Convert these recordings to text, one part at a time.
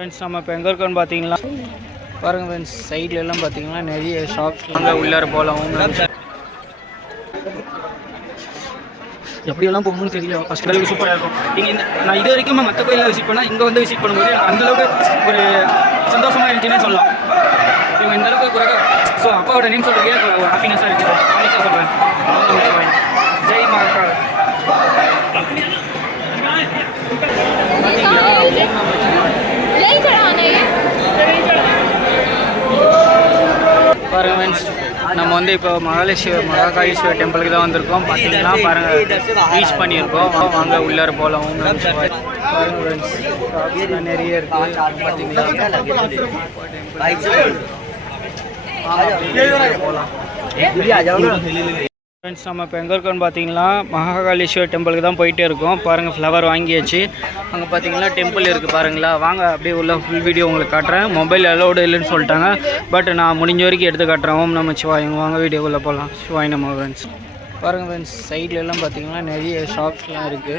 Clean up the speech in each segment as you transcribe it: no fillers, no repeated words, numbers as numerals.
Friends நம்ம இப்போ எங்கே இருக்கோன்னு பார்த்தீங்கன்னா பாருங்கள் ஃப்ரெண்ட்ஸ் சைட்லலாம் பார்த்தீங்கன்னா நிறைய ஷாப்ஸ் அங்கே உள்ளார போகலாம். எப்படியெல்லாம் போகணும்னு தெரியல. ஃபஸ்ட் அளவுக்கு சூப்பராக இருக்கும். நீங்கள் நான் இது வரைக்கும் மற்ற கோயிலில் விசிட் பண்ணால் இங்கே வந்து விசிட் பண்ணும்போது அந்தளவுக்கு ஒரு சந்தோஷமாக இருந்துச்சுன்னே சொல்லலாம். இவங்க இந்தளவுக்கு குறைக்க ஸோ அப்பாவோட நேம் சொல்கிறதே ஒரு ஹாப்பினஸாக இருக்குது. ஹாப்பினஸாக சொல்கிறேன். ஜெய் மாதா. பாருங்க ஃப்ரெண்ட்ஸ் நம்ம வந்து இப்போ மகாகாளீஸ்வரர் டெம்பிளுக்கு தான் வந்திருக்கோம். பார்த்தீங்கன்னா பாருங்கள் ரீச் பண்ணியிருக்கோம். வாங்க உள்ளார போகலாம். பாருங்க ஃப்ரெண்ட்ஸ் நிறைய இருக்குது. பார்த்தீங்களா போகலாம். ஃப்ரெண்ட்ஸ் நம்ம இப்போ எங்கே இருக்கோன்னு பார்த்தீங்கன்னா மகாகாளீஸ்வரர் டெம்பிளுக்கு தான் போயிட்டே இருக்கோம். பாருங்கள் ஃப்ளவர் வாங்கியாச்சு. அங்கே பார்த்தீங்கன்னா டெம்பிள் இருக்குது பாருங்களா. வாங்க அப்படியே உள்ள ஃபுல் வீடியோ உங்களுக்கு காட்டுறேன். மொபைல் அலோடு இல்லைன்னு சொல்லிட்டாங்க. பட் நான் முடிஞ்ச வரைக்கும் எடுத்து காட்டுறேன். ஓம் நம்ம சிவாய். வாங்க வீடியோக்குள்ளே போகலாம். சிவாய் நம்ம ஃப்ரெண்ட்ஸ் பாருங்கள் ஃப்ரெண்ட்ஸ் சைட்லலாம் பார்த்தீங்கன்னா நிறைய ஷாப்ஸ்லாம் இருக்குது.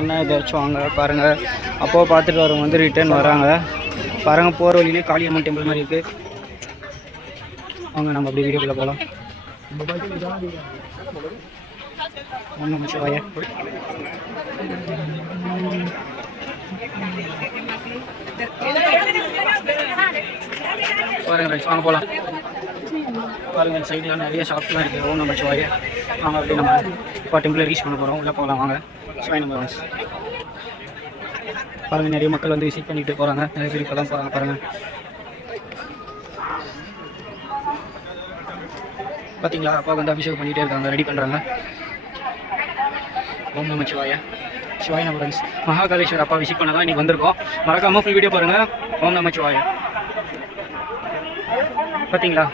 என்ன ஏதாச்சும் வாங்க பாருங்கள். அப்போ பார்த்துட்டு வரவங்க வந்து ரிட்டர்ன் வராங்க. பாருங்கள் போகிற வழியிலே காளியம்மன் டெம்பிள் மாதிரி இருக்குது. வாங்க நம்ம அப்படியே வீடியோக்குள்ளே போகலாம். சிவாய பாருங்க ஃப்ரெண்ட்ஸ் வாங்க போகலாம். பாருங்க சைடில் நிறைய ஷாப்ஸ்லாம் இருக்குது. ஓம் நம்ம சிவாய. வாங்க அப்படி நம்ம இப்போ டெம்பிள் ரீச் பண்ண போகிறோம். உள்ளே போகலாம் வாங்க. சிவாய் நம்ம ஃப்ரெண்ட்ஸ் பாருங்கள் நிறைய மக்கள் வந்து விசிட் பண்ணிட்டு போகிறாங்க. நிறைய பேர் இப்போ தான் போகிறாங்க பாருங்கள். பார்த்தீங்களா அப்பா வந்து அபிஷேகம் பண்ணிகிட்டே இருக்காங்க. ரெடி பண்ணுறாங்க. ஓம் நம சிவாய. சிவாய் நம்ம ஃப்ரெண்ட்ஸ் மகாகாளீஸ்வரர் அப்பா விசிட் பண்ண தான் இன்றைக்கி வந்திருக்கோம். மறக்காமல் ஃபுல் வீடியோ பாருங்கள். ஓம் நம சிவாய. பார்த்தீங்களா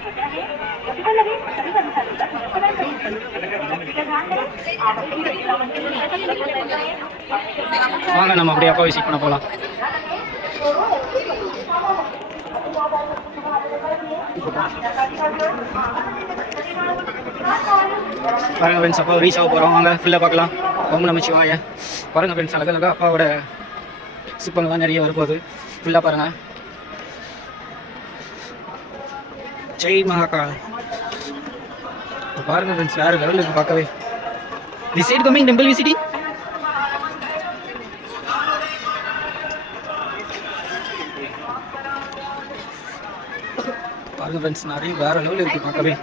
வாங்க நம்ம அப்படியே அப்பா விசிட் பண்ண போகலாம். பாருங்க ஃப்ரெண்ட்ஸ் அப்பா ரீச் ஆக போகிறோம். வாங்க ஃபுல்லாக பார்க்கலாம். ஓம் நம சிவாய. பாருங்கள் ஃப்ரெண்ட்ஸ் அழகாக அப்பாவோட சிற்பங்கள்லாம் நிறைய வரப்போகுது. ஃபுல்லாக பாருங்கள். ஜெய் மகாகால். பாருங்கள் ஃப்ரெண்ட்ஸ் வேறு லெவலில் இருக்குது பார்க்கவே. தி சைட் கமிங் டெம்பிள் விசிட்டிங். பாருங்க ஃப்ரெண்ட்ஸ் நிறைய வேற லெவலில் இருக்குது பார்க்கவே.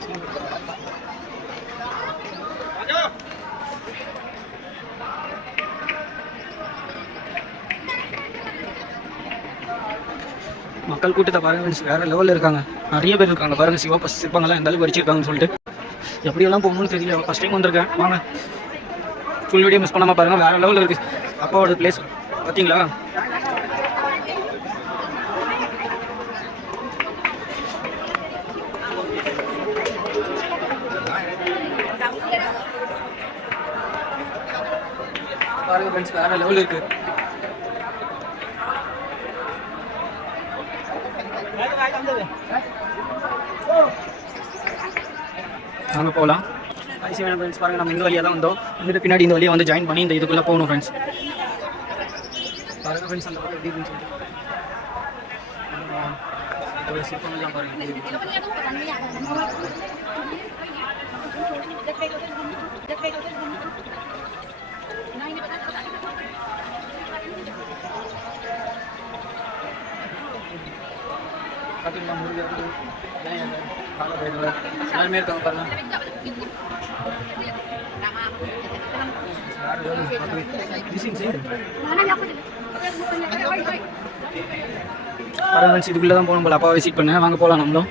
மக்கள் கூட்டத்தை பாருங்க ஃப்ரெண்ட்ஸ் வேற லெவலில் இருக்காங்க. நிறைய பேர் இருக்காங்க பாருங்க. சிற்பங்கள்லாம் எந்த அளவுக்கு வச்சிருக்காங்கன்னு சொல்லிட்டு எப்படியெல்லாம் போகணும்னு தெரியல. ஃபர்ஸ்ட் டைம் வந்திருக்கேன். வாங்க ஃபுல் வீடியோ மிஸ் பண்ணாமல் பாருங்கள். வேற லெவலில் இருக்குது அப்பாவோட பிளேஸ். பார்த்தீங்களா பாருங்க ஃப்ரெண்ட்ஸ் வேற லெவலில் இருக்குது. நாங்கள் போகலாம். ஐசிவன் ஃப்ரெண்ட்ஸ் பாருங்கள் நம்ம இந்த வழியாக தான் வந்தோம். இதுக்கு பின்னாடி இந்த வழியாக வந்து ஜாயின் பண்ணி இந்த இதுக்குள்ளே போகணும் ஃப்ரெண்ட்ஸ். பாருங்கள் ஃப்ரெண்ட்ஸ் அந்த பக்கம் எப்படி இருக்குன்னு சொல்லிட்டு சிற்பங்கள்லாம் பாருங்கள். பார்த்தீங்களா முருகர் எல்லாருமே இருக்காங்க பாருங்க. பாருங்க இதுக்குள்ளே தான் போகணும் போல. அப்பா விசிட் பண்ண வாங்க போகலாம் நம்மளும்.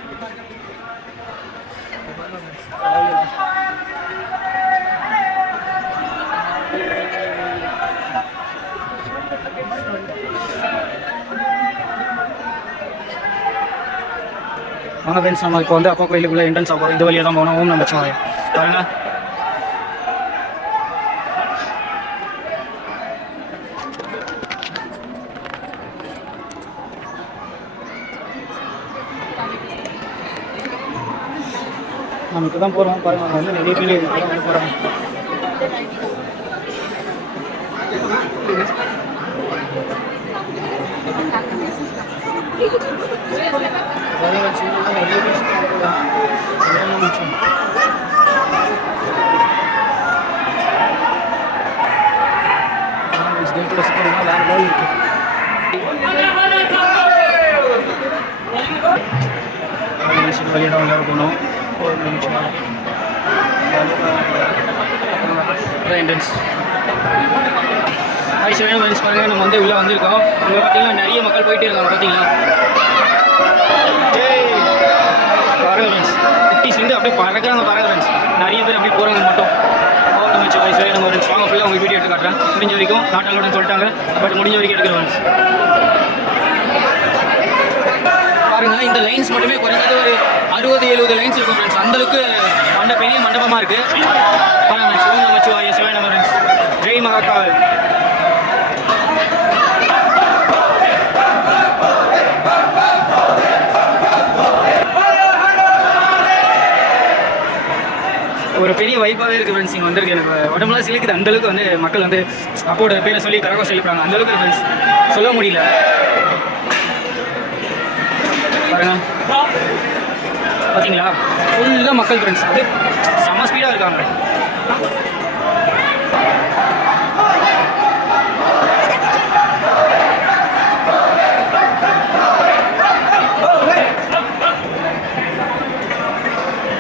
வாங்க ஃப்ரெண்ட்ஸ் நம்ம இப்போ வந்து அப்பா கோயிலுக்குள்ளே என்ட்ரன்ஸ் ஆகும். இந்த வழியாக தான் போகணும். ஓம் நம்ம சிவாய. பாருங்க நம்ம இப்போ தான் போகிறோம். பாருங்கள் வந்து நிறைய பேர் போகிறாங்க. வழியாக உள்ளே இருக்கணும். ஒரு நிமிஷம் என்ட்ரன்ஸ் ஆயிஷான ஃப்ரெண்ட்ஸ் பாருங்கள், நம்ம வந்து உள்ளே வந்திருக்கோம். அங்கே பார்த்தீங்கன்னா நிறைய மக்கள் போயிட்டே இருக்காங்க. பார்த்தீங்களா பாருங்கள் ஃப்ரெண்ட்ஸ், குட்டீஸ்லேருந்து அப்படியே பறக்கிறாங்க. பாருங்கள் ஃப்ரெண்ட்ஸ், நிறைய பேர் அப்படியே போகிறாங்க மட்டும். நம்ம வச்சு ஆயிஷாவே நம்ம ஃப்ரெண்ட்ஸ் வாங்க ஃபுல்லாக உங்களுக்கு வீடியோ எடுத்து காட்டுறேன். முடிஞ்ச வரைக்கும் நாட்டாளோட சொல்லிட்டாங்க, பட் முடிஞ்ச வரைக்கும் எடுக்கிறோம் ஃப்ரெண்ட்ஸ். பாருங்கள், இந்த லைன்ஸ் மட்டுமே குறைஞ்சது ஒரு 60-70 லைன்ஸ் இருக்கும் ஃப்ரெண்ட்ஸ். அந்தளவுக்கு அந்த பெரிய மண்டபமாக இருக்குது. பாருங்கள் ஃப்ரெண்ட்ஸ், நம்ம வச்சு ஆயிஷாவே நம்ம ஃப்ரெண்ட்ஸ் ஜெய் மகாகால். ஒரு பெரிய வைப்பாகவே இருக்குது ஃப்ரெண்ட்ஸ். இங்கே வந்திருக்கு, எனக்கு உடம்புலாம் சிலிக்குது. அந்தளவுக்கு வந்து மக்கள் வந்து அப்போட பேரை சொல்லி கரகோஷம் எழுப்புறாங்க. அந்தளவுக்கு ஃப்ரெண்ட்ஸ் சொல்ல முடியல. பாருங்க, பார்த்தீங்களா ஃபுல்லாக மக்கள் ஃப்ரெண்ட்ஸ், அது செம்ம ஸ்பீடாக இருக்காங்க.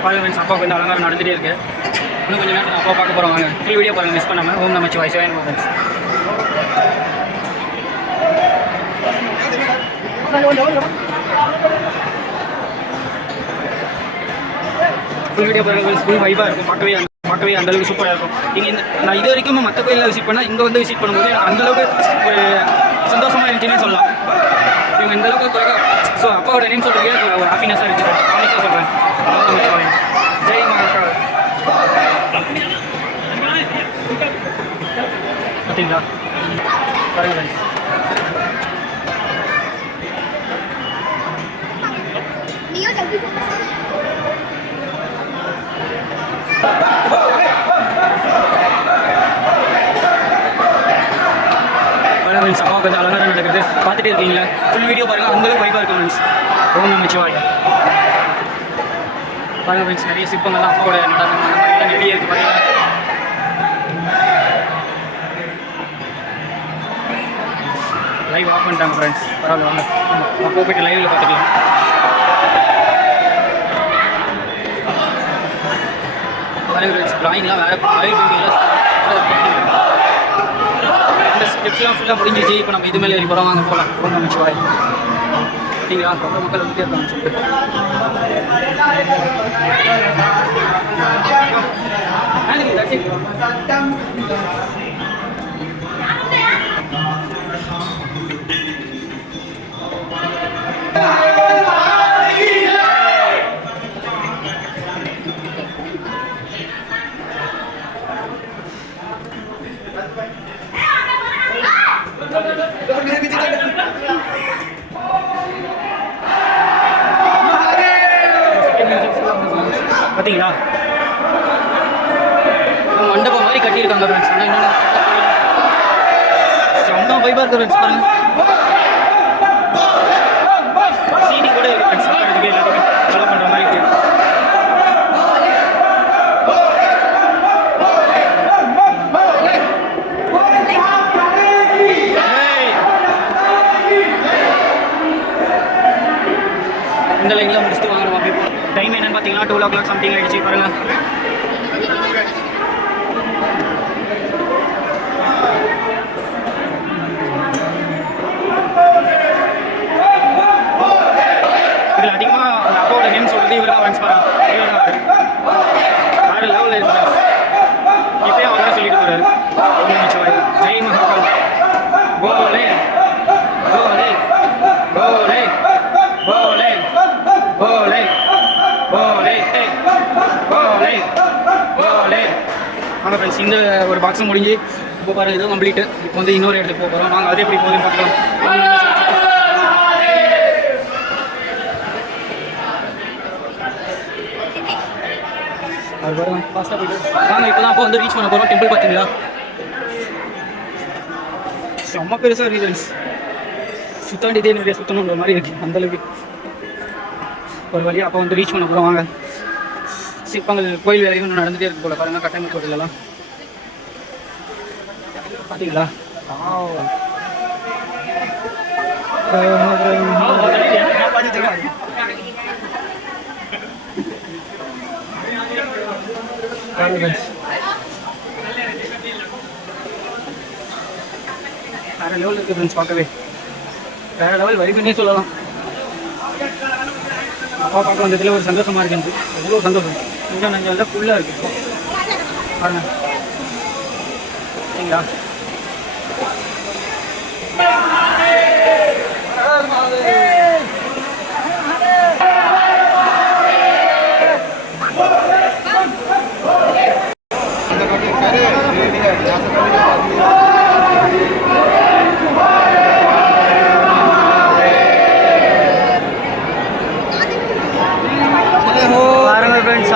பாருங்க ஃப்ரெண்ட்ஸ், அப்பா வந்து அலங்காரம் நடந்துகிட்டே இருக்கு. இன்னும் கொஞ்சம் நேரத்தில் அப்பா பார்க்க போகிறோம். வாங்க ஃபுல் வீடியோ பாருங்கள், மிஸ் பண்ணாமல். ஓம் நமச்சிவாய சிவாய நமः ஃப்ரெண்ட்ஸ். ஃபுல் வீடியோ பாருங்கள் ஃப்ரெண்ட்ஸ், ஃபுல் வைப்பாக இருக்கும். பார்க்கவே அந்தளவுக்கு சூப்பராக இருக்கும். நீங்கள் நான் இது வரைக்கும் மற்ற கோயிலில் விசிட் பண்ணால், இங்கே வந்து விசிட் பண்ணும்போது எனக்கு அந்தளவுக்கு ஒரு சந்தோஷமாக இருந்துச்சுன்னு சொல்லலாம். இவங்க இந்தளவுக்கு ஸோ அப்பாவோட நேம் சொல்கிறதுக்கு எனக்கு ஒரு ஹாப்பினஸாக இருக்குது. ஹாப்பினஸாக சொல்கிறேன். ஜெய் மகாகால். பார்த்தீங்களா பாருங்க ஃப்ரெண்ட்ஸ், ஃப்ரெண்ட்ஸ் அம்மாவுக்கு வந்து அலங்காரம் நடக்குது பார்த்துட்டே இருக்கீங்களா? ஃபுல் வீடியோ பாருங்கள், அந்தளவுக்கு வைப்பாக இருக்கும் ஃப்ரெண்ட்ஸ். ஓம் நமச்சிவாய. பாருங்கள் ஃப்ரெண்ட்ஸ், நிறைய சிற்பங்கள்லாம் அப்பாவோட நடனம் அந்த மாதிரிலாம் நிறைய இருக்குது. பாருங்கள், லைவ் ஆஃப் பண்ணிட்டாங்க ஃப்ரெண்ட்ஸ். பரவாயில்ல, வாங்க அப்போ போய்ட்டு லைவில் பார்த்துக்கலாம். பாருங்கள் ஃப்ரெண்ட்ஸ், ட்ராயிங்லாம் வேறு ஆயில் பெயிண்டிங்லாம் இந்த ஸ்டெப்ஸ்லாம் ஃபுல்லாக முடிஞ்சிச்சு. இப்போ நம்ம இது மேலே ஏறி போகிறோம். வாங்க போகலாம். ஓம் நமச்சிவாய. சரிங்களா? ரொம்ப மக்கள் வந்துட்டே இருக்காங்க சொல்லிட்டு. பார்த்தீங்களா மண்டபம் மாதிரி கட்டியிருக்காங்க ஃப்ரெண்ட்ஸ். ஆனால் என்னென்ன செம்ம வைப்பாக இருக்குது ஃப்ரெண்ட்ஸ். பாருங்க, சீடி கூட இருக்குது ஃப்ரெண்ட்ஸ். சாப்பிட்றதுக்கு எல்லாத்துக்கும் ஃபாலோ பண்ணுற மாதிரி இருக்குது. இந்த லைன்லாம் முடிச்சுட்டு வாங்குறோம். அப்படி டைம் என்னன்னு பார்த்தீங்கன்னா 12 o'clock சம்திங் ஆகிடுச்சு. பாருங்கள், இதில் அதிகமாக அப்பாவோட நேம் சொல்கிறது இவர் தான் ஃப்ரெண்ட்ஸ். பாருங்கள், இவர் தான் வேறு லெவலில் இருக்கிறார். இப்போயும் அவர் தான் சொல்லிட்டு போகிறாரு. ஜெய் மகாகால். போலே போலே போலே போலே போலே போலே போலே போலே. வாங்க ஃப்ரெண்ட்ஸ், இந்த ஒரு பாக்ஸும் முடிஞ்சு இப்போ பாருங்கள், இதுவும் கம்ப்ளீட்டு. இப்போ வந்து இன்னொரு இடத்துக்கு போக போகிறோம். நாங்கள் அது எப்படி போகுதுன்னு பார்க்கலாம். அது பாருங்க, ஃபாஸ்ட்டாக போயிட்டு நாங்கள் இப்போ தான் அப்போ வந்து ரீச் பண்ண போகிறோம். டெம்பிள் பார்த்தீங்களா செம்ம பெருசாக இருக்குது ஃப்ரெண்ட்ஸ். சுத்த வேண்டியதே நிறைய சுற்றணுன்ற மாதிரி இருக்குது அந்தளவுக்கு. ஒரு வழியாக அப்போ வந்து ரீச் பண்ண போகிறோம். வாங்க, சிற்பங்கள் கோயில் வேலையும் இன்னும் நடந்துகிட்டே இருக்கு போல. பாருங்கள், கட்டமைப்பு கோயிலெல்லாம் பார்த்தீங்களா? வேற லெவல் இருக்குது ஃப்ரெண்ட்ஸ், பார்க்கவே வேற லெவல் வரைக்குன்னே சொல்லலாம். அப்பா பார்க்க வந்ததில் ஒரு சந்தோஷமாக இருக்கு எனக்கு. எவ்வளோ சந்தோஷம். கொஞ்சம் நஞ்சல் தான் ஃபுல்லாக இருக்குது பாருங்க. சரிங்களா?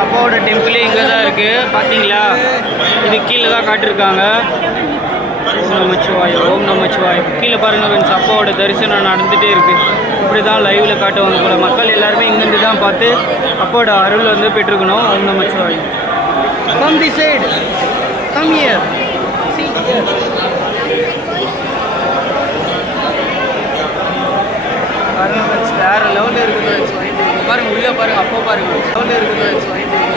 அப்பாவோட டெம்பிளே இங்கே தான் இருக்குது பார்த்தீங்களா? இது கீழே தான் காட்டியிருக்காங்க. ஓம் நமச்சிவாய், ஓம் நமச்சிவாய். கீழே பாருங்கள் ஃப்ரெண்ட்ஸ், அப்பாவோட தரிசனம் நடந்துகிட்டே இருக்குது. இப்படி தான் லைவில் காட்டுவாங்க போல. மக்கள் எல்லாருமே இங்கேருந்து தான் பார்த்து அப்பாவோட அருள் வந்து பெற்றுக்கணும். ஓம் நமச்சிவாய். Come the side, come here, see here. பாருங்கள் ஃப்ரெண்ட்ஸ், வேறு லெவலில் இருக்குது ஃப்ரெண்ட்ஸ். பாருங்கள் உள்ளே பாருங்கள், அப்போ பாருங்கள் லெவலில் இருக்குது ஃப்ரெண்ட்ஸ்.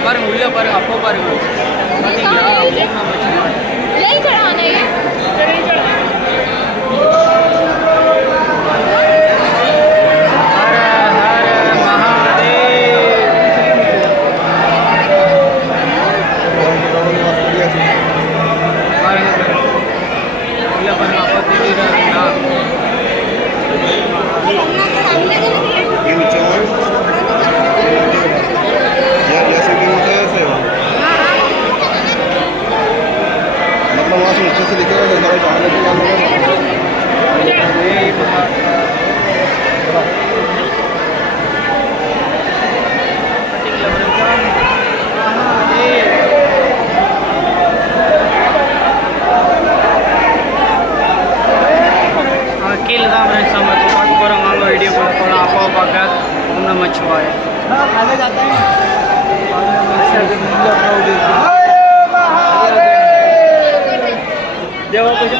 பாருங்கள் உள்ளே பாருங்கள், அப்போ பாருங்கள். பார்த்தீங்களா? ஓம் நமச்சிவாய். கீழே தான் ஃப்ரெண்ட்ஸ் நம்ம பார்க்க போகிறோம். வாங்க வீடியோ போகலாம் அப்பாவை பார்க்க. ஓம் நமச்சிவாய். देवा कुछ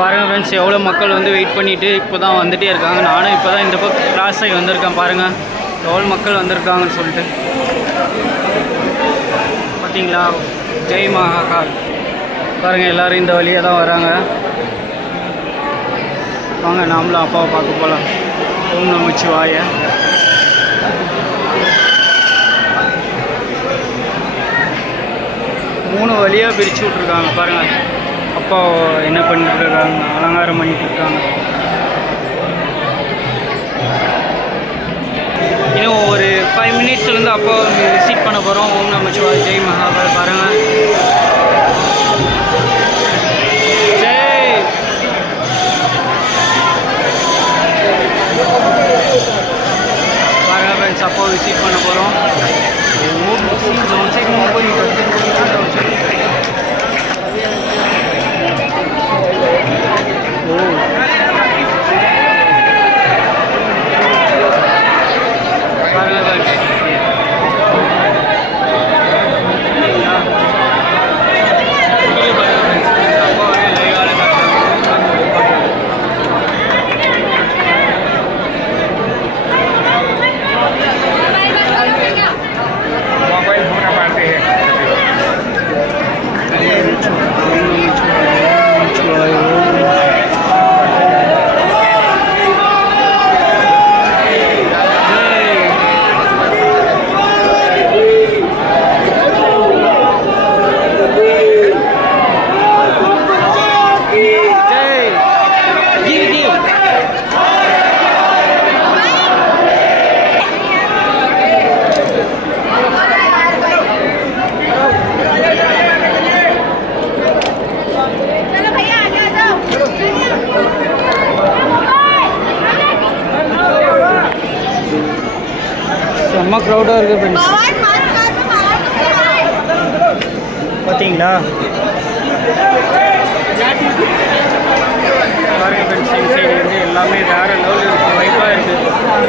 பாருங்கள் ஃப்ரெண்ட்ஸ், எவ்வளோ மக்கள் வந்து வெயிட் பண்ணிவிட்டு இப்போ தான் வந்துகிட்டே இருக்காங்க. நானும் இப்போ தான் இந்த பக்கம் கிராஸ் ஆகி வந்திருக்கேன். பாருங்கள் எவ்வளோ மக்கள் வந்திருக்காங்கன்னு சொல்லிட்டு. பார்த்தீங்களா? ஜெய் மகாகால். பாருங்கள் எல்லோரும் இந்த வழியாக தான் வராங்க. வாங்க நாமளும் அப்பாவை பார்க்க போகலாம். ஓம் நமச்சிவாய. மூணு வழியாக பிரித்து விட்ருக்காங்க. பாருங்கள் அப்பா என்ன பண்ணிட்டு இருக்காங்க, அலங்காரம் பண்ணிட்டு இருக்காங்க. இன்னும் ஒரு 5 மினிட்ஸ்லேருந்து அப்பா விசிட் பண்ண போகிறோம். ஓம் நமச்சிவாய, ஜெய் மகாகால். பாருங்கள் செம்ம க்ரௌடாக இருக்குது ஃப்ரெண்ட்ஸ். பார்த்தீங்களா பாருங்கள் ஃப்ரெண்ட்ஸ், இன்சைடு வந்து எல்லாமே வேறு லெவலில் இருக்குது, வைப்பாக இருக்குது.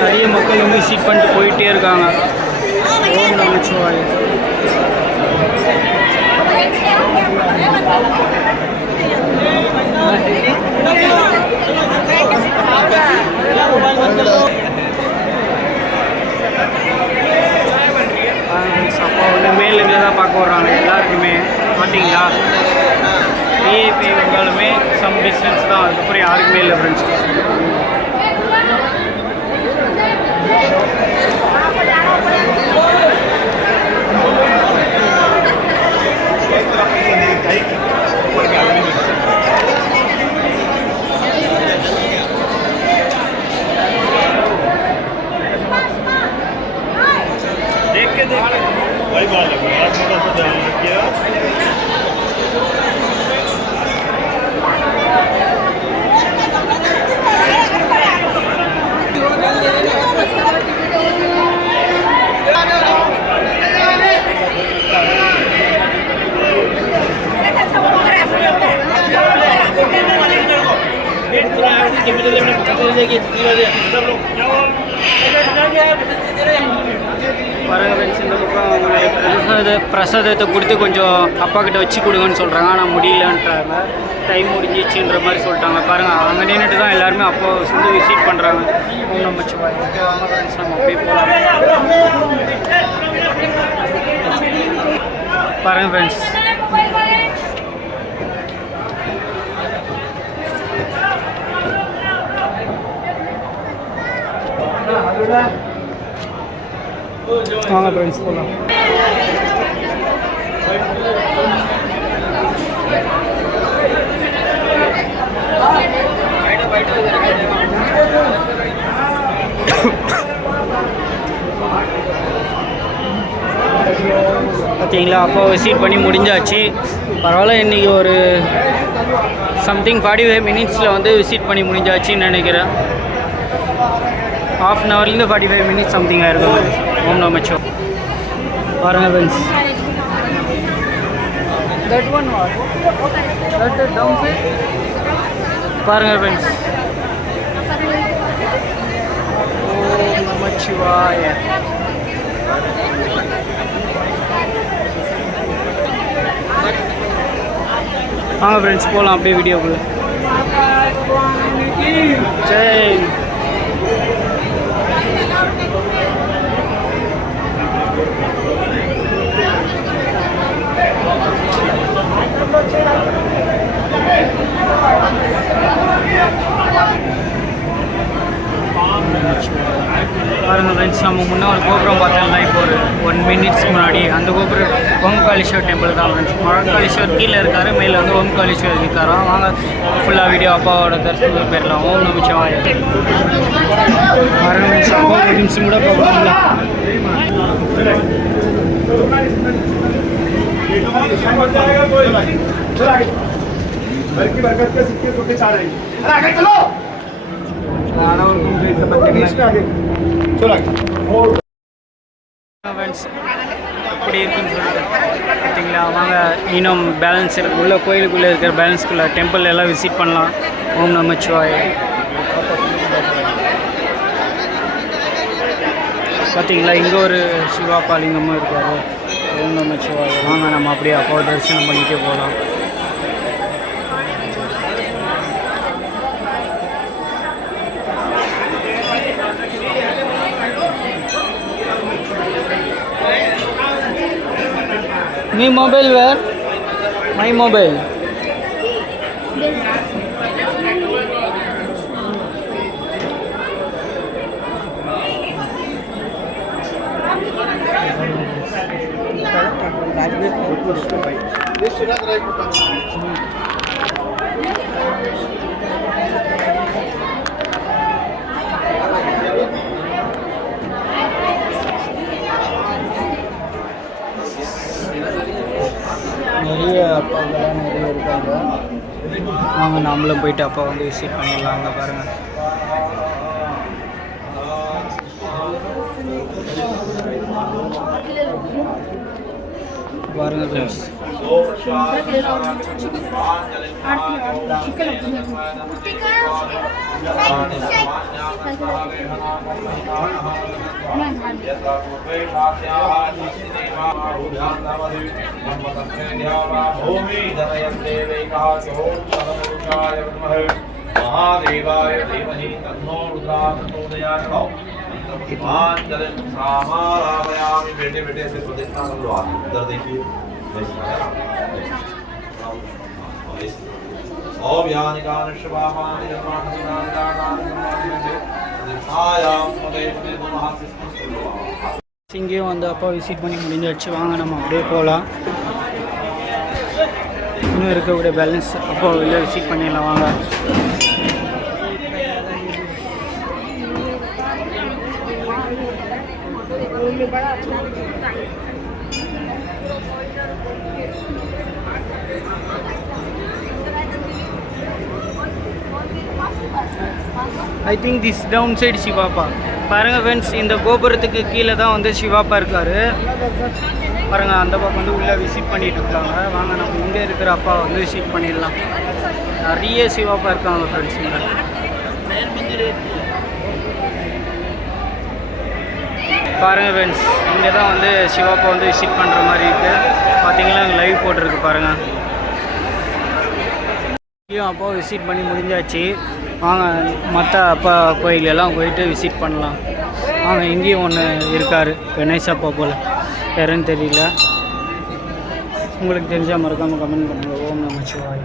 நிறைய மக்கள் வந்து விசிட் பண்ணிட்டு போயிட்டே இருக்காங்க. ஓம் நமச்சிவாய. அப்போ வந்து மேலுங்க தான் பார்க்க வர்றாங்க எல்லாருக்குமே. பார்த்தீங்களா, விஐபி இருந்தாலுமே சம் டிஸ்டன்ஸ் தான், அதுக்கப்புறம் யாருக்குமே இல்லை ஃப்ரெண்ட்ஸ். பிரசாதத்தை கொடுத்து கொஞ்சம் அப்பா கிட்ட வச்சு கொடுங்கன்னு சொல்கிறாங்க. ஆனால் முடியலன்றாங்க, டைம் முடிஞ்சிச்சுன்ற மாதிரி சொல்லிட்டாங்க. பாருங்கள், அங்கே நின்றுட்டு தான் எல்லாருமே அப்போ வந்து விசிட் பண்ணுறாங்க. ஓம் நமச்சிவாய. ஓகே வாங்க ஃப்ரெண்ட்ஸ், நம்ம அப்படியே போகலாம். பாருங்கள் ஃப்ரெண்ட்ஸ், வாங்க ஃப்ரெண்ட்ஸ் போகலாம். பார்த்தீங்களா, அப்போ விசிட் பண்ணி முடிஞ்சாச்சு. பரவாயில்ல, இன்றைக்கி ஒரு சம்திங் 45 மினிட்ஸில் வந்து விசிட் பண்ணி முடிஞ்சாச்சுன்னு நினைக்கிறேன். ½ an hourலேருந்து 45 மினிட்ஸ் சம்திங் ஆயிருக்கும். ஓம் நமச்சிவாய. பாருங்கள் ஃப்ரெண்ட்ஸ், பாருங்கள் ஃப்ரெண்ட்ஸ். ஓம் நமச்சிவாய. வாங்க ஃப்ரெண்ட்ஸ் போகலாம் அப்படியே வீடியோக்குள்ளே. ஜெய். பாருங்கள் ஃப்ரெண்ட்ஸ், நம்ம முன்னே ஒரு கோபுரம் பார்த்தோம்னா இப்போ ஒரு 1 மினிட்ஸ்க்கு முன்னாடி அந்த கோபுரம் ஓம்காலேஸ்வர் டெம்பிள் தான் ஃப்ரெண்ட்ஸ். மகாகாலேஸ்வர் கீழே இருக்கார், மேலே வந்து ஓம்காலேஸ்வர் இருக்காராம். வாங்க ஃபுல்லாக வீடியோ அப்பாவோட தரிசனத்துக்கு போயிடலாம். ஓம் நமச்சிவாய. பாருங்கள் ஃப்ரெண்ட்ஸ், அப்பா நிமிஷம் கூட பார்க்கலாம்ல. அப்படி இருக்குன்னு சொல்லிட்டு பார்த்தீங்களா. வாங்க இன்னும் பேலன்ஸ் இருக்கு, உள்ள கோயிலுக்குள்ளே இருக்கிற பேலன்ஸ்குள்ளே டெம்பிள் எல்லாம் விசிட் பண்ணலாம். ஓம் நமச்சிவாய. பார்த்தீங்களா, இங்கே ஒரு சிவாப்பா லிங்கமும் இருக்காரு. ஓம் நமச்சிவாய. வாங்க நம்ம அப்படியே அப்பாவை தரிசனம் பண்ணிகிட்டே போகலாம். Me mobile where? My mobile. நிறைய அப்பாக்கெல்லாம் நிறைய இருக்காங்க. வாங்க நம்மளும் போயிட்டு அப்பா வந்து விசிட் பண்ணிடலாம். அங்கே பாருங்கள். பாருங்க ஃப்ரெண்ட்ஸ். महादेवाय धीमहि तन्नो रुद्रः प्रचोदयात्। सामारामयामि। बेटे बेटे ऐसे प्रदक्षिणा कर लो। आप इधर देखिए। ओम यानिकानि शिवामानि जन्मानि இங்கேயும் வந்து அப்பா விசிட் பண்ணி முடிஞ்சாச்சு. வாங்க நம்ம அப்படியே போகலாம். இன்னும் இருக்கக்கூடிய பேலன்ஸ் அப்போ வெளியே விசிட் பண்ணிடலாம் வாங்க. I think this down side Shivappa. பாருங்கள் ஃப்ரெண்ட்ஸ், இந்த கோபுரத்துக்கு கீழே தான் வந்து சிவாப்பா இருக்கார். பாருங்கள், அந்த பக்கம் வந்து உள்ளே விசிட் பண்ணிட்டு இருக்காங்க. வாங்க நம்ம இங்கே இருக்கிற அப்பா வந்து விசிட் பண்ணிடலாம். நிறைய சிவாப்பா இருக்காங்க ஃப்ரெண்ட்ஸ். இங்கே பாருங்கள் ஃப்ரெண்ட்ஸ், இங்கே தான் வந்து சிவாப்பா வந்து விசிட் பண்ணுற மாதிரி இருக்குது. பார்த்தீங்கன்னா லைவ் போட்டிருக்கு பாருங்கள். இங்கேயும் அப்பா விசிட் பண்ணி முடிஞ்சாச்சு. வாங்க மற்ற அப்பா கோயிலெல்லாம் போயிட்டு விசிட் பண்ணலாம். வாங்க, இங்கேயும் ஒன்று இருக்கார் கணேசப்பா போல், யாருன்னு தெரியல. உங்களுக்கு தெரிஞ்சால் மறக்காமல் கமெண்ட் பண்ணுங்கள். ஓம் நமச்சிவாய.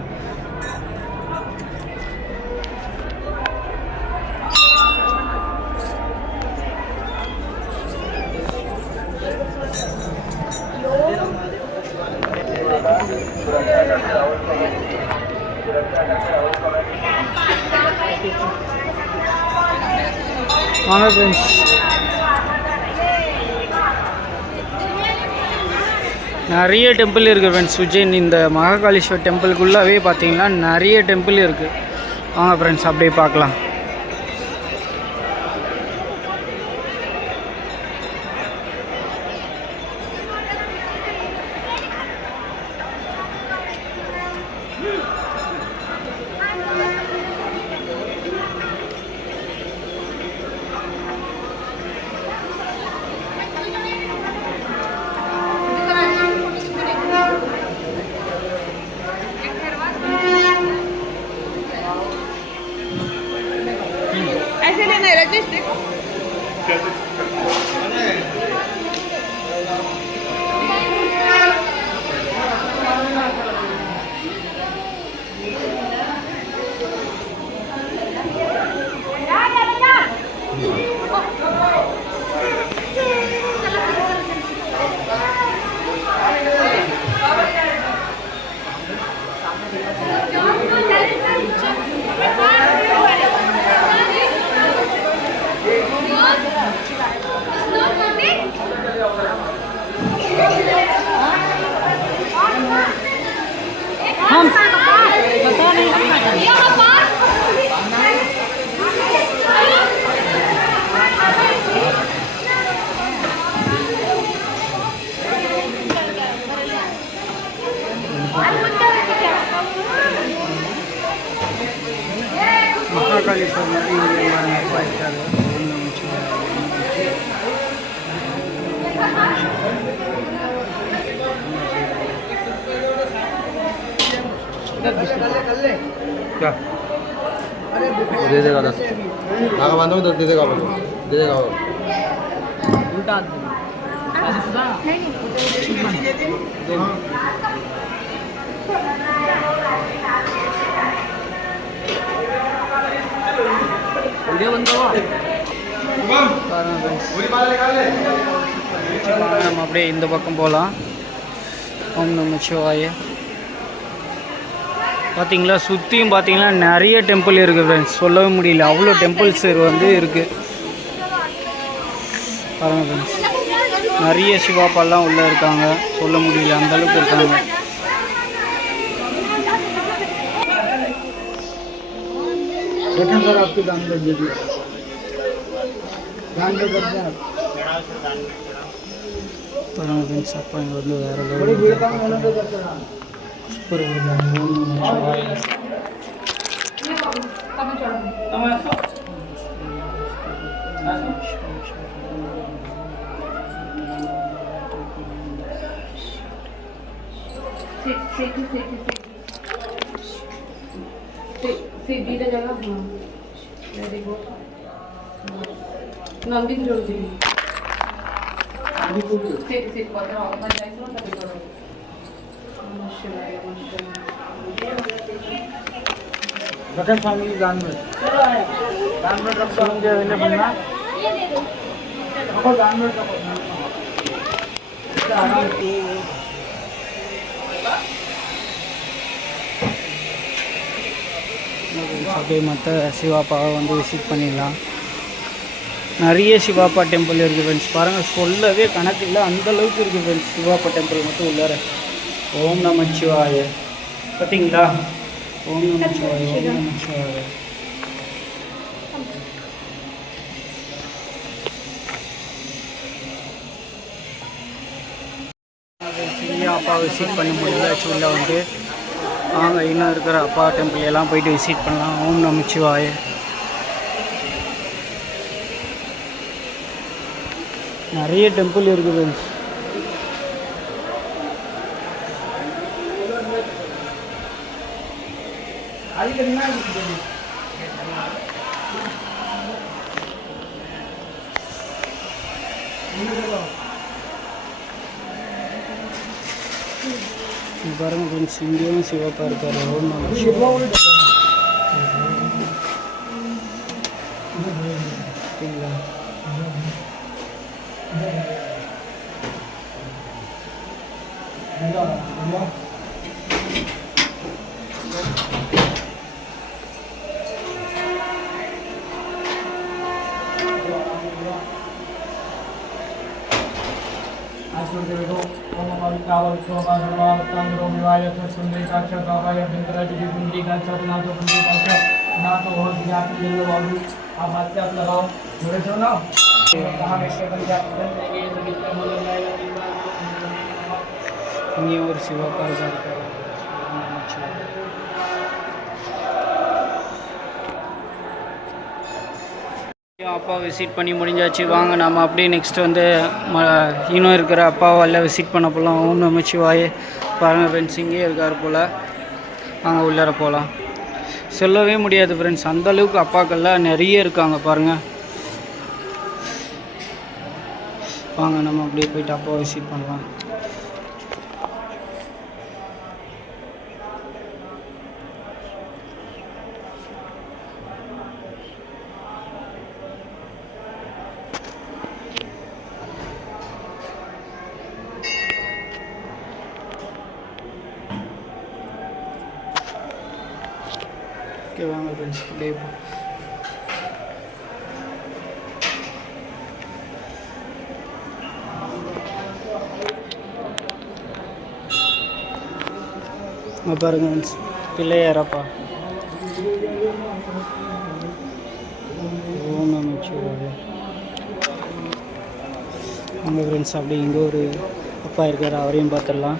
வாங்க ஃப்ரெண்ட்ஸ், நிறைய டெம்பிள் இருக்குது ஃப்ரெண்ட்ஸ். உஜ்ஜைன் இந்த மகாகாளீஸ்வர் டெம்பிளுக்குள்ளாவே பார்த்தீங்கன்னா நிறைய டெம்பிள் இருக்குது. வாங்க ஃப்ரெண்ட்ஸ் அப்படியே பார்க்கலாம். மகாகாளீஸ்வர் இருக்காரு. क्या दे देगा 10 नागा बांधो तो दे देगा बोलो दे देगा उल्टा वीडियो बंद करो நம்ம அப்படியே இந்த பக்கம் போகலாம். ஓம் நமச்சிவாய. பார்த்தீங்களா, சுற்றியும் பார்த்தீங்கன்னா நிறைய டெம்பிள் இருக்குது ஃப்ரெண்ட்ஸ். சொல்லவே முடியல, அவ்வளோ டெம்பிள்ஸ் வந்து இருக்குது. பாருங்க ஃப்ரெண்ட்ஸ், நிறைய சிவாப்பாலாம் உள்ளே இருக்காங்க. சொல்ல முடியல, அந்தளவுக்கு இருக்காங்க. सर आपके दान कर दीजिए, दान कर दें आप। பாருங்க ஃப்ரெண்ட்ஸ், அப்பா இங்கே வந்து வேறு லெவலில் சூப்பர். सीधी जगह हाँ वेरी गुड नंदी जोड़ दी सीट सीट पर रहो ना जाए ना तभी करो शिवाय बटर फैमिली जानवर रखो मुझे अवेलेबल ना जानवर அப்படியே மற்ற சிவாப்பாவை வந்து விசிட் பண்ணிடலாம். நிறைய சிவாப்பா டெம்பிள் இருக்குது ஃப்ரெண்ட்ஸ். பாருங்கள், சொல்லவே கணக்கு இல்லை, அந்தளவுக்கு இருக்குது ஃப்ரெண்ட்ஸ். சிவாப்பா டெம்பிள் மட்டும் உள்ளார. ஓம் நமச்சிவாய பார்த்தீங்களா? ஓம் நமச்சிவாய, ஓம் நமச்சிவாய. அப்பா விசிட் பண்ணி முடியாச்சு. உள்ள வந்து வாங்க, இன்னும் இருக்கிற அப்பா டெம்பிள் எல்லாம் போயிட்டு விசிட் பண்ணலாம். ஓம் நமச்சிவாய. நிறைய டெம்பிள் இருக்குது. பாருங்க ஃப்ரெண்ட்ஸ், இங்கேயும் சிவப்பா இருக்காரு. ஓம் நமச்சிவாய. இங்கே ஒரு சிவப்பா இருக்காரு. அப்பா விசிட் பண்ணி முடிஞ்சாச்சு. வாங்க நம்ம அப்படியே நெக்ஸ்ட் வந்து இன்னும் இருக்கிற அப்பாவெல்லாம் விசிட் பண்ண போகலாம். ஓம் நமச்சிவாய. பாருங்கள் ஃப்ரெண்ட்ஸ், இங்கேயே இருக்கார் போல். வாங்க உள்ளார போகலாம். சொல்லவே முடியாது ஃப்ரெண்ட்ஸ், அந்தளவுக்கு அப்பாக்கள்லாம் நிறைய இருக்காங்க பாருங்கள். வாங்க நம்ம அப்படியே போயிட்டு அப்பாவை விசிட் பண்ணலாம். ஓகே வாங்க ஃப்ரெண்ட்ஸ், அப்படியே பாருங்க ஃப்ரெண்ட்ஸ், பிள்ளையாரப்பா. ஓம் நமச்சிவாய. வாங்க ஃப்ரெண்ட்ஸ், அப்படியே இங்கே ஒரு அப்பா இருக்கார், அவரையும் பார்த்துடலாம்.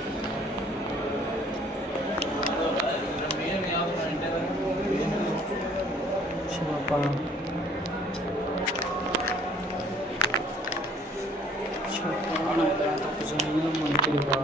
சிவப்பா மந்திரிவா.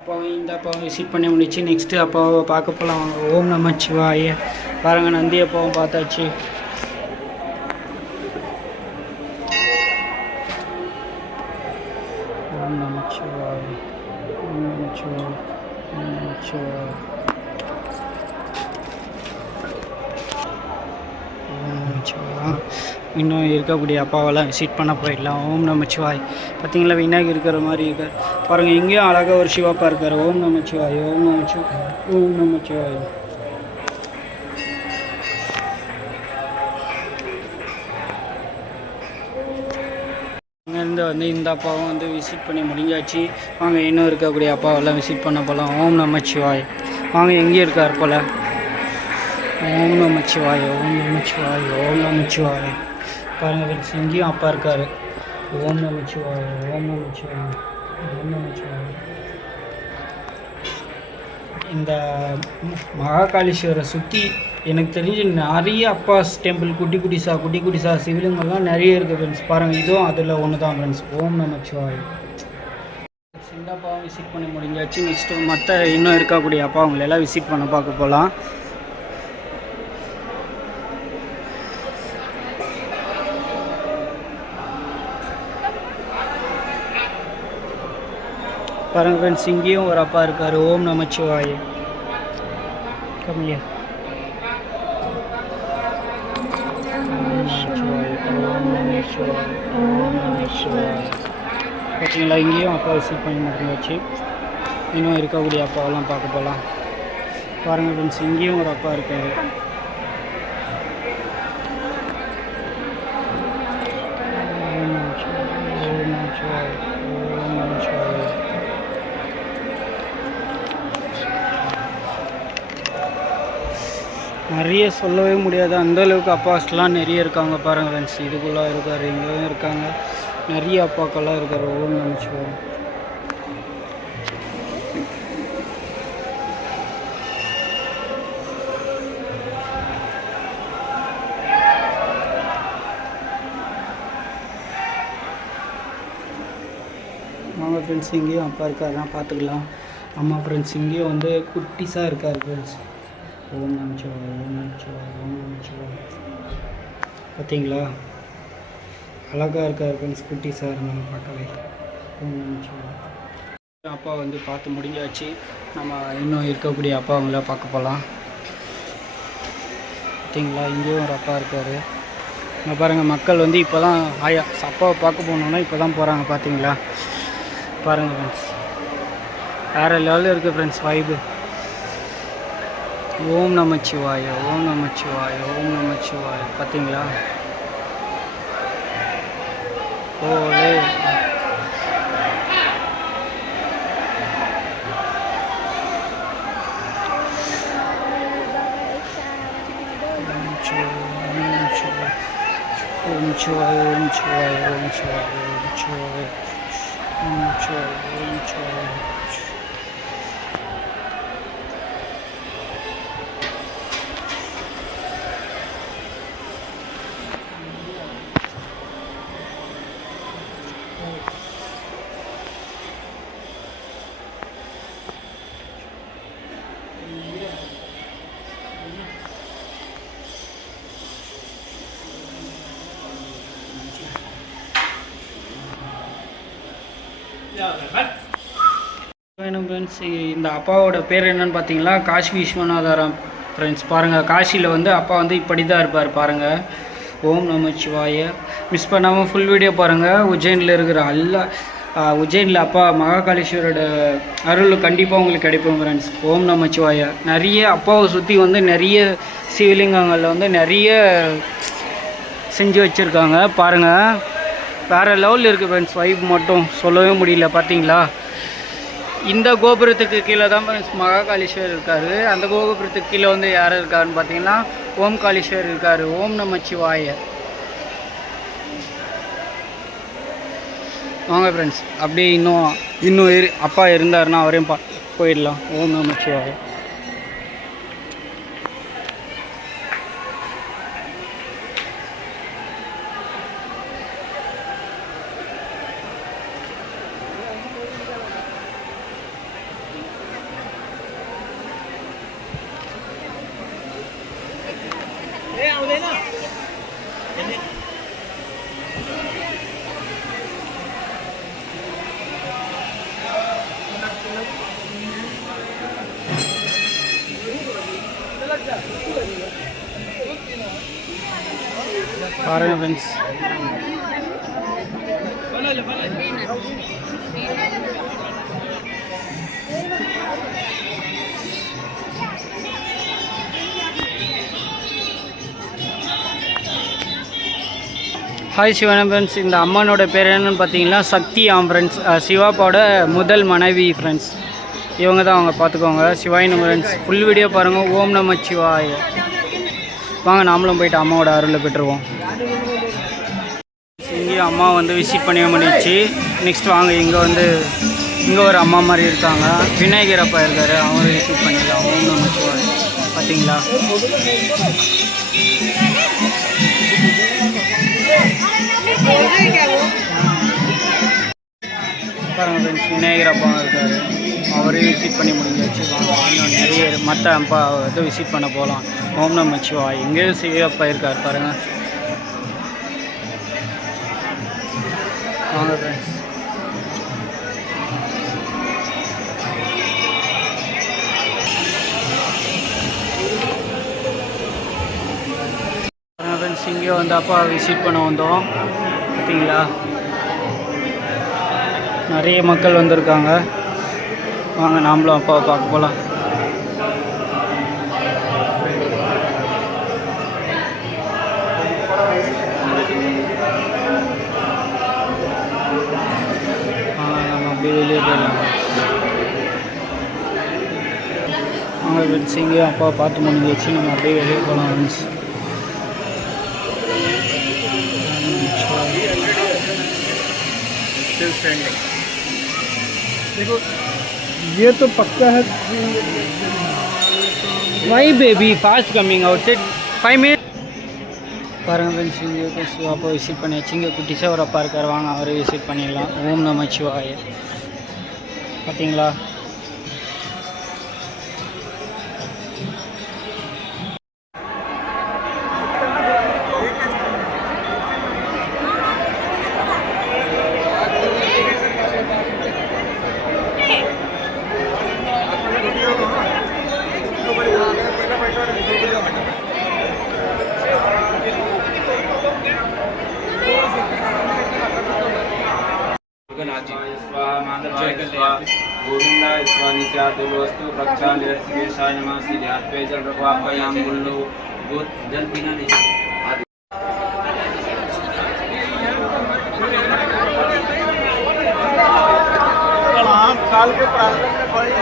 அப்பாவை இந்த அப்பாவை விசிட் பண்ணி முடிச்சு நெக்ஸ்ட்டு அப்பாவை பார்க்க போகலாம். வாங்க. ஓம் நமச்சிவாய. பாருங்க, நந்தி அப்பாவும் பார்த்தாச்சு. ஓம் நமச்சிவாய, ஓம் நமச்சிவாய, ஓம் நமச்சிவாய, ஓம் நமச்சிவாய. இன்னும் இருக்கக்கூடிய அப்பாவெல்லாம் விசிட் பண்ண போயிடலாம். ஓம் நமச்சிவாய். பார்த்தீங்களா, விநாயகர் இருக்கிற மாதிரி இருக்கார் பாருங்கள். இங்கேயும் அழகாக ஒரு சிவாப்பா இருக்கார். ஓம் நமச்சிவாய், ஓம் நமச்சிவாய், ஓம் நமச்சிவாய். இங்கேருந்து வந்து இந்த அப்பாவும் வந்து விசிட் பண்ணி முடிஞ்சாச்சு. வாங்க இன்னும் இருக்கக்கூடிய அப்பாவெல்லாம் விசிட் பண்ண போகலாம். ஓம் நமச்சிவாய். வாங்க எங்கேயும் இருக்கார் போல். ஓம் நமச்சிவாய், ஓம் நமச்சிவாய், ஓம் நமச்சிவாய். பாருங்கள் ஃப்ரெண்ட்ஸ், இங்கேயும் அப்பா இருக்கார். ஓம் நமச்சிவாய், ஓம் நமச்சிவாய், ஓம் நமச்சிவாய். இந்த மகாகாளீஸ்வரை சுற்றி எனக்கு தெரிஞ்சு நிறைய அப்பாஸ் டெம்பிள் குட்டி குட்டிசா சிவிலிங்கெல்லாம் நிறைய இருக்குது ஃப்ரெண்ட்ஸ். பாருங்கள், இதுவும் அதில் ஒன்று தான் ஃப்ரெண்ட்ஸ். ஓம் நமச்சிவாய். இந்த அப்பாவும் விசிட் பண்ணி முடிஞ்சாச்சு. நெக்ஸ்ட்டு மற்ற இன்னும் இருக்கக்கூடிய அப்பா அவங்களெல்லாம் விசிட் பண்ண பார்க்க போகலாம். பாருங்கள் ஃப்ரெண்ட்ஸ், இங்கேயும் ஒரு அப்பா இருக்கார். ஓம் நமச்சிவாய். கம்மியா பார்த்தீங்களா, இங்கேயும் அப்பா விசிட் பண்ணி முடிஞ்சாச்சு. இன்னும் இருக்கக்கூடிய அப்பாவெல்லாம் பார்க்க போகலாம். பாருங்கள் ஃப்ரெண்ட்ஸ், இங்கேயும் ஒரு அப்பா இருக்கார். நிறைய சொல்லவே முடியாது, அந்தளவுக்கு அப்பாஸ்லாம் நிறைய இருக்காங்க. பாருங்கள் ஃப்ரெண்ட்ஸ், இதுக்குள்ளே இருக்கார், இங்கேயும் இருக்காங்க, நிறைய அப்பாக்கெல்லாம் இருக்கார். ஓம் நமச்சிவாய். வாங்க ஃப்ரெண்ட்ஸ், இங்கேயும் அப்பா இருக்காருலாம் பார்த்துக்கலாம். அம்மா ஃப்ரெண்ட்ஸ், இங்கேயும் வந்து குட்டிஸாக இருக்கார் ஃப்ரெண்ட்ஸ். ஓம் நமச்சிவாய், ஓம் நமச்சிவாய், ஓம் நமச்சிவாய். பார்த்தீங்களா, அழகாக இருக்கார் ஃப்ரெண்ட்ஸ், குட்டி சார் நம்ம பார்க்கவே. ஓம் நமச்சிவாய். அப்பா வந்து பார்த்து முடிஞ்சாச்சு. நம்ம இன்னும் இருக்கக்கூடிய அப்பா அவங்கள பார்க்க போகலாம். பார்த்தீங்களா, இங்கேயும் ஒரு அப்பா இருக்கார். இங்கே பாருங்கள், மக்கள் வந்து இப்போ தான் அப்பாவை பார்க்க போனோன்னா இப்போ தான் போகிறாங்க. பார்த்தீங்களா, பாருங்கள் ஃப்ரெண்ட்ஸ், வேறு லெவலில் இருக்குது ஃப்ரெண்ட்ஸ் வைபு. ஓம் நமச்சிவாய, ஓம் நமச்சிவாய, ஓம் நமச்சிவாய. பார்த்தீங்களா, ஓலே ஓம் சிவாய, ஓம் சிவாய, ஓம் சிவாய, ஓம் சிவாய, ஓம் சிவாய, ஓம் சிவாய. வேணும் ஃப்ரெண்ட்ஸ், இந்த அப்பாவோட பேர் என்னன்னு பார்த்தீங்களா, காசி விஸ்வநாதாராம் ஃப்ரெண்ட்ஸ். பாருங்கள், காசியில் வந்து அப்பா வந்து இப்படி தான் இருப்பார். பாருங்கள், ஓம் நமச்சிவாய. மிஸ் பண்ணாமல் ஃபுல் வீடியோ பாருங்கள். உஜ்ஜைனில் இருக்கிற உஜ்ஜைனில் அப்பா மகாகாளீஸ்வரோட அருள் கண்டிப்பாக உங்களுக்கு கிடைக்கும் ஃப்ரெண்ட்ஸ். ஓம் நமச்சிவாய. நிறைய அப்பாவை சுற்றி வந்து நிறைய சிவலிங்கங்களில் வந்து நிறைய செஞ்சு வச்சுருக்காங்க. பாருங்கள், வேறு லெவலில் இருக்குது ஃப்ரெண்ட்ஸ், வைப் மட்டும் சொல்லவே முடியல. பார்த்தீங்களா, இந்த கோபுரத்துக்கு கீழே தான் ஃப்ரெண்ட்ஸ் மகாகாளீஸ்வரர் இருக்கார். அந்த கோபுரத்துக்கு கீழே வந்து யார் இருக்காருன்னு பார்த்தீங்கன்னா ஓம் காளீஸ்வரர் இருக்கார். ஓம் நமச்சிவாய. வாங்க ஃப்ரெண்ட்ஸ், அப்படியே இன்னும் அப்பா இருந்தாருன்னா அவரையும் போயிடலாம். ஓம் நமச்சிவாய. பாருங்க ஃப்ரெண்ட்ஸ், ஹாய் சிவனா ஃப்ரெண்ட்ஸ். இந்த அம்மனோட பேர் என்னன்னு பார்த்தீங்கன்னா சக்தி ஆம் ஃப்ரெண்ட்ஸ். சிவாப்பாவோட முதல் மனைவி ஃப்ரெண்ட்ஸ். இவங்க தான் அவங்க பார்த்துக்கோங்க. சிவாய் நம்ம ஃப்ரெண்ட்ஸ் ஃபுல் வீடியோ பாருங்கள். ஓம் நம சிவாய. வாங்க நாமளும் போயிட்டு அம்மாவோட அருளை பெற்றுருவோம். இங்கேயும் அம்மா வந்து விசிட் பண்ணிடுச்சு. நெக்ஸ்ட் வாங்க இங்கே ஒரு அம்மா மாதிரி இருக்காங்க. விநாயகர் அப்பா இருக்கார், அவரை விசிட் பண்ணிடலாம். ஓம் நம சிவாய. பார்த்தீங்களா பாருங்கள் ஃப்ரெண்ட்ஸ், விநாயகர் அப்பா இருக்கார், அவரையும் விசிட் பண்ணி முடிஞ்சாச்சு. இன்னும் நிறைய மற்ற அப்பா இதை விசிட் பண்ண போகலாம். ஓம் நம சிவாய். இங்கேயும் சிவப்பா இருக்கார் பாருங்கள். வாங்க ஃப்ரெண்ட்ஸ். ஃப்ரெண்ட்ஸ் இங்கே வந்து அப்பா விசிட் பண்ண வந்தோம். பார்த்தீங்களா நிறைய மக்கள் வந்திருக்காங்க. வாங்க நாமளும் அப்பாவை பார்க்க போகலாம். நம்ம அப்படியே வெளியே போயிடலாம். வாங்க ஃப்ரெண்ட்ஸ், இங்கேயும் அப்பாவை பார்த்து முடிஞ்சிச்சு. நம்ம அப்படியே வெளியே போகலாம் ஃப்ரெண்ட்ஸ். देखो ये तो पक्का है. Why baby fast coming outside 5 minutes. பாருங்க ஃப்ரெண்ட்ஸ், இங்கே சிவாப்பா விசிட் பண்ணியாச்சு. இங்கே குட்டிஸாக ஒரு அப்பா இருக்கார், வாங்க அவரை விசிட் பண்ணிடலாம். ஓம் நம சிவாய. பார்த்தீங்களா गोविंदा वस्तु प्रक्षाल नमस्ते ध्यान पे जल रखो आपका यहाँ बोल लो जल पीना नहीं. काल के प्रांगण में बड़ी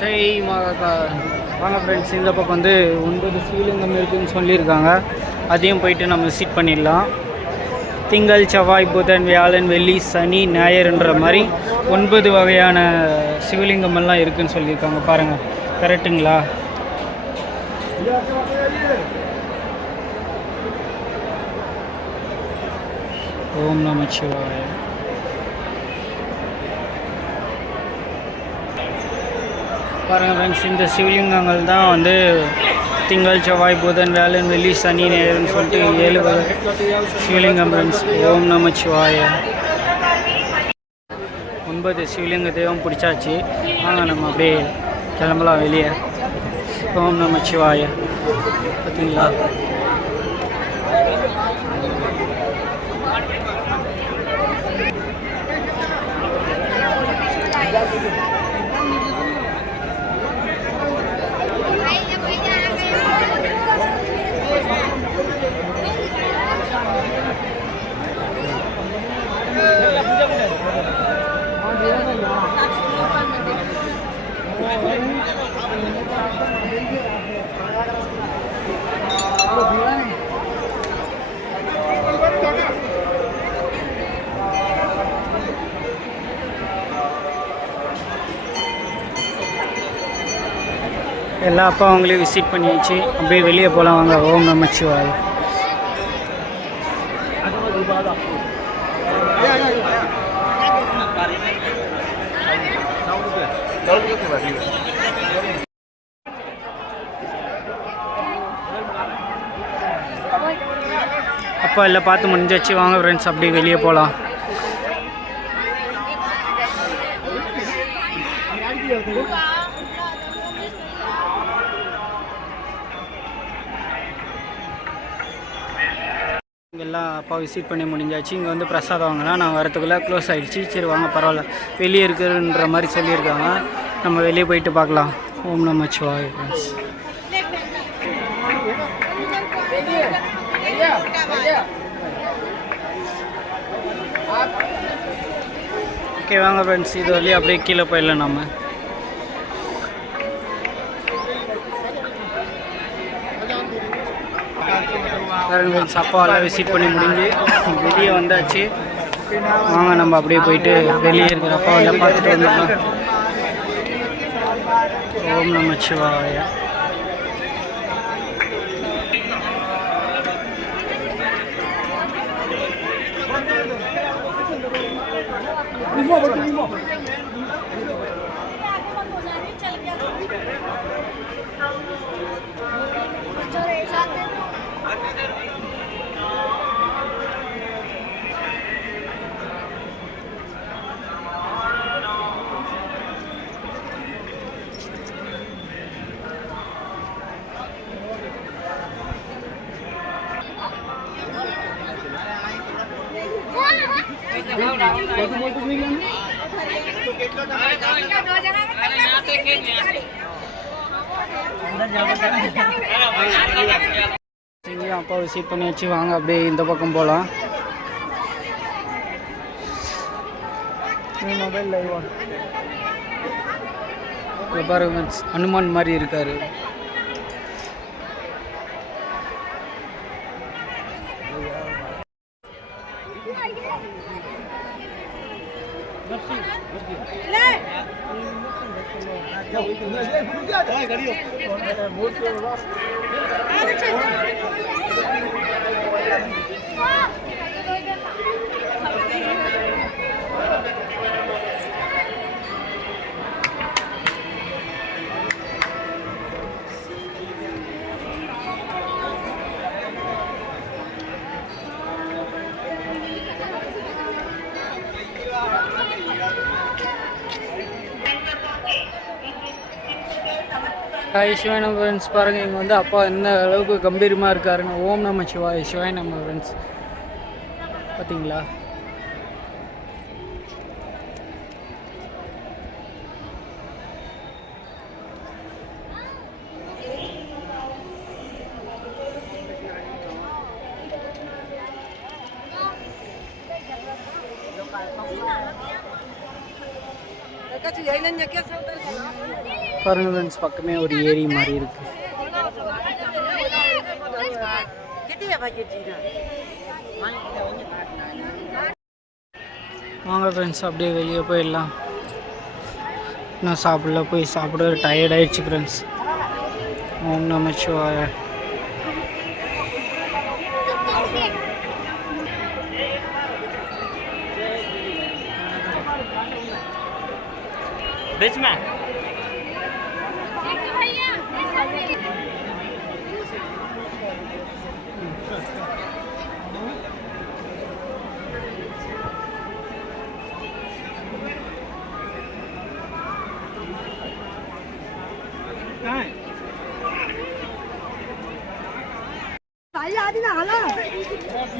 ஜெய் மாதா. வாங்க ஃப்ரெண்ட்ஸ், இந்த பக்கம் வந்து 9 சிவலிங்கம் இருக்குதுன்னு சொல்லியிருக்காங்க. அதையும் போயிட்டு நம்ம விசிட் பண்ணிடலாம். திங்கள், செவ்வாய், புதன், வியாழன், வெள்ளி, சனி, ஞாயிறுன்ற மாதிரி 9 வகையான சிவலிங்கமெல்லாம் இருக்குதுன்னு சொல்லியிருக்காங்க. பாருங்கள், கரெக்டுங்களா? ஓம் நம சிவாய. பாருங்கள் ஃப்ரெண்ட்ஸ், இந்த சிவலிங்கங்கள் தான் வந்து திங்கள், செவ்வாய், புதன், வியாழன், வெள்ளி, சனி, ஞாயிறுன்னு சொல்லிட்டு 7 வகை சிவலிங்கம் ஃப்ரெண்ட்ஸ். ஓம் நம சிவாய. 9 சிவலிங்க தெய்வம் பிடிச்சாச்சு. வாங்க நம்ம அப்படியே கிளம்பலாம் வெளியே. ஓம் நம சிவாய. பார்த்தீங்களா எல்லா அப்பா அவங்களையும் விசிட் பண்ணியாச்சு. அப்படியே வெளியே போகலாம் வாங்க. ஓம் நமச்சிவாய். அப்பா எல்லாம் பார்த்து முடிஞ்சாச்சு. வாங்க ஃப்ரெண்ட்ஸ் அப்படியே வெளியே போகலாம். இங்கெல்லாம் அப்பா விசிட் பண்ணி முடிஞ்சாச்சு. இங்கே வந்து பிரசாதம் வாங்கலாம். நான் வரத்துக்குள்ளே க்ளோஸ் ஆகிடுச்சு. சரி வாங்க பரவாயில்ல, வெளியே இருக்குன்ற மாதிரி சொல்லியிருக்காங்க. நம்ம வெளியே போயிட்டு பார்க்கலாம். ஓம் நமச்சிவாய் ஃப்ரெண்ட்ஸ். ஓகே வாங்க ஃப்ரெண்ட்ஸ், இது வழியே அப்படியே கீழே போயிடலாம். நம்ம ஃப்ரெண்ட்ஸ் அப்பாவெல்லாம் விசிட் பண்ணி முடிஞ்சு வெளியே வந்தாச்சு. வாங்க நம்ம அப்படியே போயிட்டு வெளியே இருக்கிற அப்பாவெல்லாம் பார்த்துட்டு வந்துடலாம். ஓம் நமச்சிவாய. அப்பா விசிட் பண்ணி வச்சு வாங்க அப்படியே இந்த பக்கம் போகலாம். மொபைல் லைவா பாருங்க, அனுமான் மாதிரி இருக்காரு. ஹாய் சிவாய் நம்ம ஃப்ரெண்ட்ஸ். பாருங்கள் இங்கே வந்து அப்பா எந்த அளவுக்கு கம்பீரமாக இருக்காருன்னு. ஓம் நம்ம சிவாய். சிவாய் நம்ம ஃப்ரெண்ட்ஸ் பார்த்தீங்களா? பாருங்க ஃப்ரெண்ட்ஸ், பக்கமே ஒரு ஏரி மாதிரி இருக்கு. வாங்க ஃப்ரெண்ட்ஸ் அப்படியே வெளியே போயிடலாம். நான் சாப்பிடல, போய் சாப்பிட டயர்ட் ஆயிடுச்சு ஃப்ரெண்ட்ஸ். ஓம் நமச்சிவாய. बीच में आदि ना हाला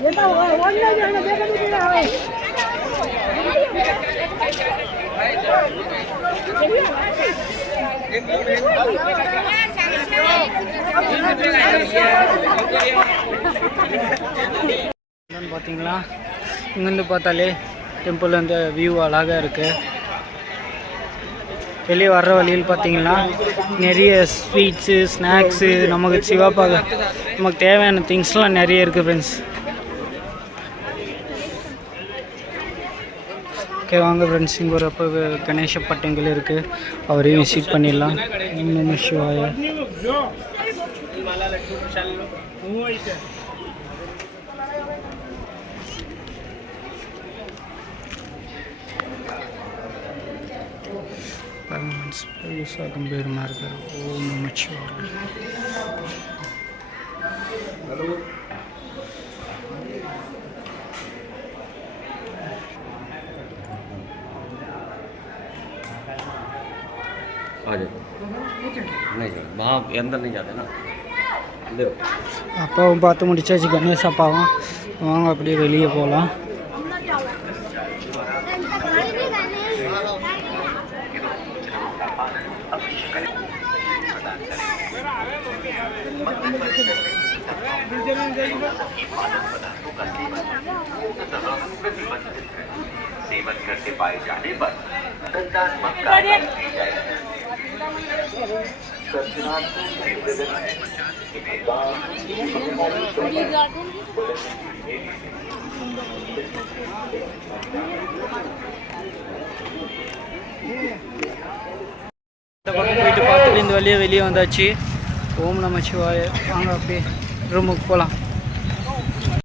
ये तो ऑनलाइन जाना देखा नहीं रहा है. பார்த்தீங்களா, இங்கேருந்து பார்த்தாலே டெம்பிள் அந்த வியூ அழகாக இருக்குது. வெளியே வர்ற வழியில் பார்த்தீங்கன்னா நிறைய ஸ்வீட்ஸு, ஸ்நாக்ஸு, நமக்கு சிவாப்பாக நமக்கு தேவையான திங்ஸ்லாம் நிறைய இருக்குது ஃப்ரெண்ட்ஸ். ஓகே வாங்க ஃப்ரெண்ட்ஸ், இங்கே ஒரு அப்போ கணேச பட்டங்கள் இருக்குது, அவரையும் விசிட் பண்ணிடலாம். ஓம் நம சிவாய. கம்பீரமாக இருக்கார். ஓம் நம சிவாய. वहाँ अंदर नहीं जाते ना. அப்பாவும் பார்த்து முடிச்சாச்சு, கணேஷ் அப்பாவும். வாங்க அப்படியே வெளியே போகலாம். सेवन करते पाए जाने पर இந்த பக்கம் போயிட்டு பார்த்துட்டு இந்த வழியே வெளியே வந்தாச்சு. ஓம் நம சிவாய. வாங்க அப்படியே ரூமுக்கு போகலாம்.